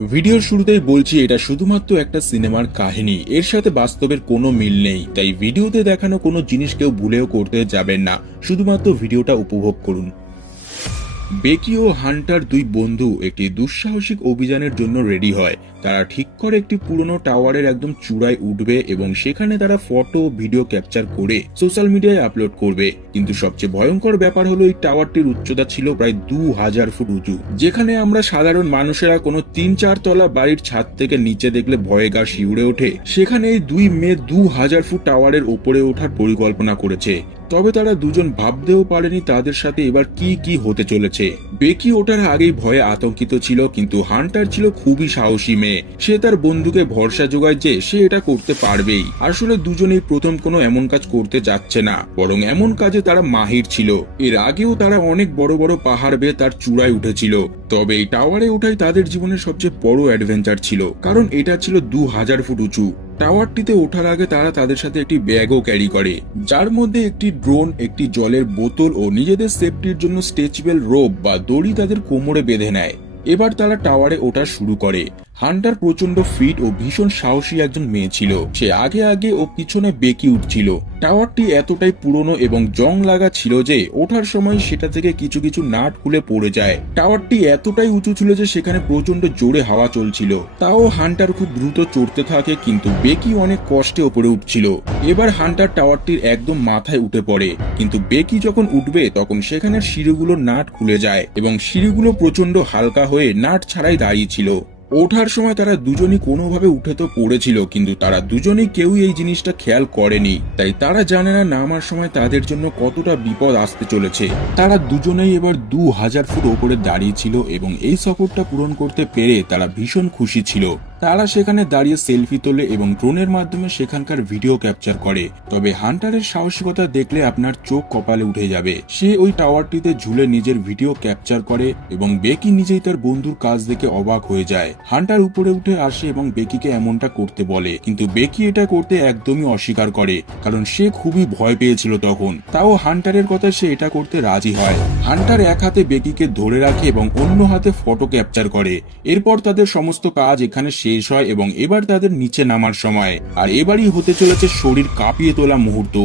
ভিডিওর শুরুতেই বলছি এটা শুধুমাত্র একটা সিনেমার কাহিনী, এর সাথে বাস্তবের কোনো মিল নেই। তাই ভিডিওতে দেখানো কোনো জিনিস কেউ ভুলেও করতে যাবেন না, শুধুমাত্র ভিডিওটা উপভোগ করুন। বেকি ও হান্টার দুই বন্ধু একটি দুঃসাহসিক অভিযানের জন্য রেডি হয়। তারা ঠিক করে একটি পুরনো টাওয়ারের একদম চূড়ায় উঠবে এবং সেখানে তারা ফটো ভিডিও ক্যাপচার করে সোশ্যাল মিডিয়ায় আপলোড করবে। কিন্তু সবচেয়ে ভয়ঙ্কর ব্যাপার হলো এই টাওয়ারটির উচ্চতা ছিল প্রায় 2000 ফুট উঁচু, যেখানে আমরা সাধারণ মানুষেরা কোনো 3-4 তলা বাড়ির ছাদ থেকে নিচে দেখলে ভয়ে গা শিউরে ওঠে, সেখানে এই দুই মেয়ে 2000 ফুট টাওয়ারের ওপরে ওঠার পরিকল্পনা করেছে। তবে তারা দুজন ভাবতেও পারেনি তাদের সাথে এবার কি কি হতে চলেছে। বেকি ওঠার আগেই ভয়ে আতঙ্কিত ছিল, কিন্তু হান্টার ছিল খুবই সাহসী মেয়ে। সে তার বন্ধুকে ভরসা যোগায় যে সে এটা করতে পারবেই। আসলে দুজনেই প্রথম কোনো এমন কাজ করতে যাচ্ছে না, বরং এমন কাজে তারা মাহির ছিল। এর আগেও তারা অনেক বড় বড় পাহাড় বেয়ে তার চূড়ায় উঠেছিল। তবে এই টাওয়ারে ওঠাই তাদের জীবনের সবচেয়ে বড় অ্যাডভেঞ্চার ছিল, কারণ এটা ছিল 2000 ফুট উঁচু। টাওয়ারটিতে ওঠার আগে তারা তাদের সাথে একটি ব্যাগও ক্যারি করে, যার মধ্যে একটি ড্রোন, একটি জলের বোতল ও নিজেদের সেফটির জন্য স্ট্রেচেবল রোপ বা দড়ি তাদের কোমরে বেঁধে নেয়। এবার তারা টাওয়ারে ওঠা শুরু করে। হান্টার প্রচন্ড ফিট ও ভীষণ সাহসী একজন মেয়ে ছিল। সে আগে আগে ও পিছনে বেকি উঠছিল। টাওয়ারটি এতটাই পুরনো এবং জং লাগা ছিল যে ওঠার সময় সেটা থেকে কিছু কিছু নাট খুলে পড়ে যায়। টাওয়ারটি এতটাই উঁচু ছিল যে সেখানে প্রচন্ড জোরে হাওয়া চলছিল। তাও হান্টার খুব দ্রুত চড়তে থাকে, কিন্তু বেকি অনেক কষ্টে ওপরে উঠছিল। এবার হান্টার টাওয়ারটির একদম মাথায় উঠে পড়ে, কিন্তু বেকি যখন উঠবে তখন সেখানের সিঁড়িগুলোর নাট খুলে যায় এবং সিঁড়িগুলো প্রচন্ড হালকা হয়ে নাট ছাড়াই দাঁড়িয়েছিল। ওঠার সময় তারা দুজনই কোনোভাবে উঠে তো পড়েছিল, কিন্তু তারা দুজনেই কেউই এই জিনিসটা খেয়াল করেনি। তাই তারা জানে না নামার সময় তাদের জন্য কতটা বিপদ আসতে চলেছে। তারা দুজনেই এবার 2000 ফুট ওপরে দাঁড়িয়েছিল এবং এই সফরটা পূরণ করতে পেরে তারা ভীষণ খুশি ছিল। তারা সেখানে দাঁড়িয়ে সেলফি তোলে এবং ড্রোনের মাধ্যমে সেখানকার ভিডিও ক্যাপচার করে। তবে হান্টারের সাহসিকতা দেখলে আপনার চোখ কপালে উঠে যাবে। সে ওই টাওয়ারটিতে ঝুলে নিজের ভিডিও ক্যাপচার করে এবং বেকি নিজেই তার বন্ধুর কাজ দেখে অবাক হয়ে যায়। হান্টার উপরে উঠে আসে এবং বেকিকে এমনটা করতে বলে, কিন্তু বেকি এটা করতে একদমই অস্বীকার করে, কারণ সে খুবই ভয় পেয়েছিল তখন। তাও হান্টারের কথা সে এটা করতে রাজি হয়। হান্টার এক হাতে বেকিকে ধরে রাখে এবং অন্য হাতে ফটো ক্যাপচার করে। এরপর তাদের সমস্ত কাজ এখানে শেষ হয় এবং এবার তাদের নিচে নামার সময়। আর এবারই হতে চলেছে শরীর কাঁপিয়ে তোলা মুহূর্ত।